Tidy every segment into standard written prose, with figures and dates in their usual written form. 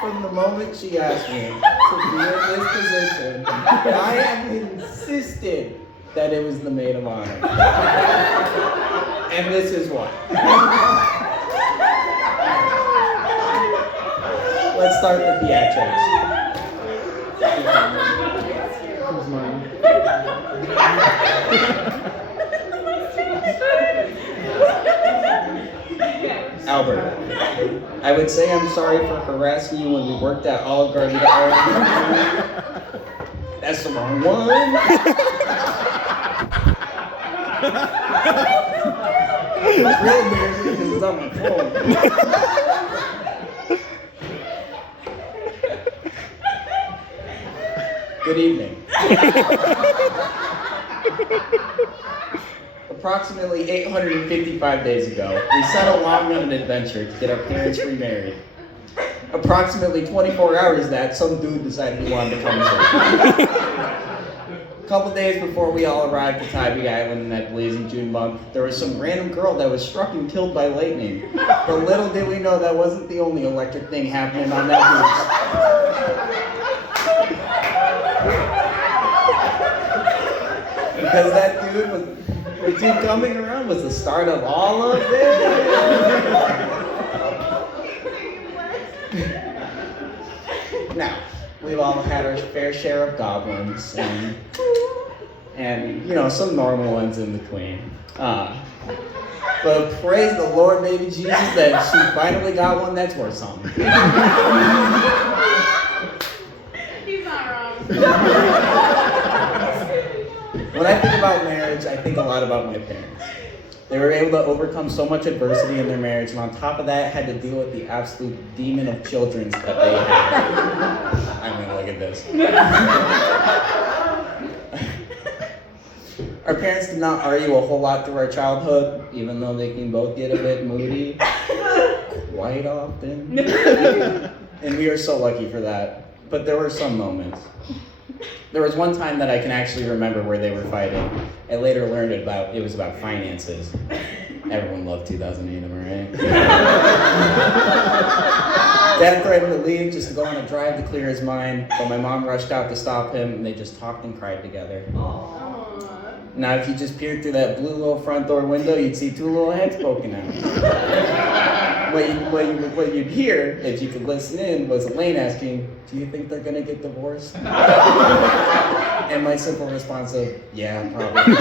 From the moment she asked me to be in this position, I have insisted that it was the maid of honor. And this is why. Let's start the theatrics. Who's mine? Albert, I would say I'm sorry for harassing you when we worked at Olive Garden. That's the wrong one. It's real embarrassing because it's on my phone. Good evening. Approximately 855 days ago, we set out on an adventure to get our parents remarried. Approximately 24 hours that, some dude decided he wanted to come here. A couple days before we all arrived at Tybee Island in that blazing June month, there was some random girl that was struck and killed by lightning. But little did we know that wasn't the only electric thing happening on that beach. Because that dude coming around was the start of all of this. Now, we've all had our fair share of goblins and you know, some normal ones in between. But praise the Lord, baby Jesus, that she finally got one that's worth something. He's not wrong. When I think about marriage, I think a lot about my parents. They were able to overcome so much adversity in their marriage, and on top of that, had to deal with the absolute demon of children that they had. I mean, look at this. Our parents did not argue a whole lot through our childhood, even though they can both get a bit moody quite often. And we are so lucky for that. But there were some moments. There was one time that I can actually remember where they were fighting. I later learned it was about finances. Everyone loved 2008, am I right? Dad threatened to leave just to go on a drive to clear his mind, but my mom rushed out to stop him, and they just talked and cried together. Now, if you just peered through that blue little front door window, you'd see two little heads poking out. What you'd hear, if you could listen in, was Elaine asking, "Do you think they're gonna get divorced?" And my simple response of, "Yeah, probably."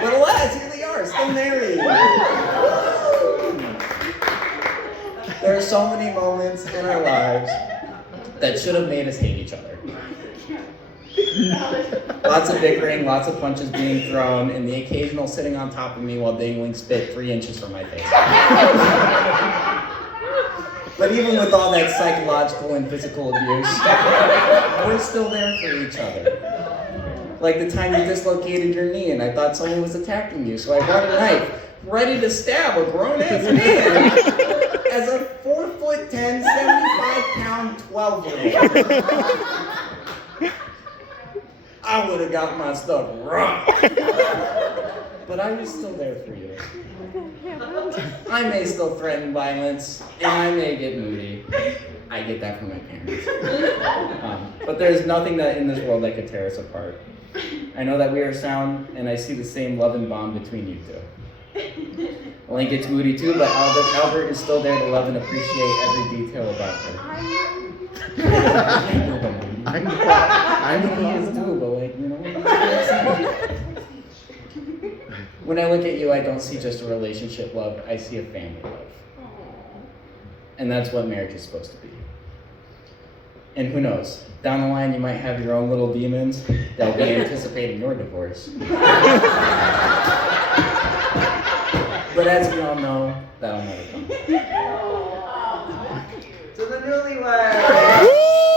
But alas, here they are, still married. There are so many moments in our lives that should have made us hate each other. Lots of bickering, lots of punches being thrown, and the occasional sitting on top of me while dangling spit 3 inches from my face. But even with all that psychological and physical abuse, we're still there for each other. Like the time you dislocated your knee and I thought someone was attacking you, so I brought a knife, ready to stab a grown-ass man as a 4'10", 75-pound 12-year-old. I would have got my stuff wrong. But I was still there for you. I may still threaten violence, and I may get moody. I get that from my parents. But there's nothing that in this world that could tear us apart. I know that we are sound, and I see the same love and bond between you two. Elaine gets moody too, but Albert is still there to love and appreciate every detail about her. I know he is too, but like, you know. When I look at you, I don't see just a relationship love, I see a family love. And that's what marriage is supposed to be. And who knows, down the line you might have your own little demons that will be anticipating your divorce. But as we all know, that'll never come. To the newlyweds!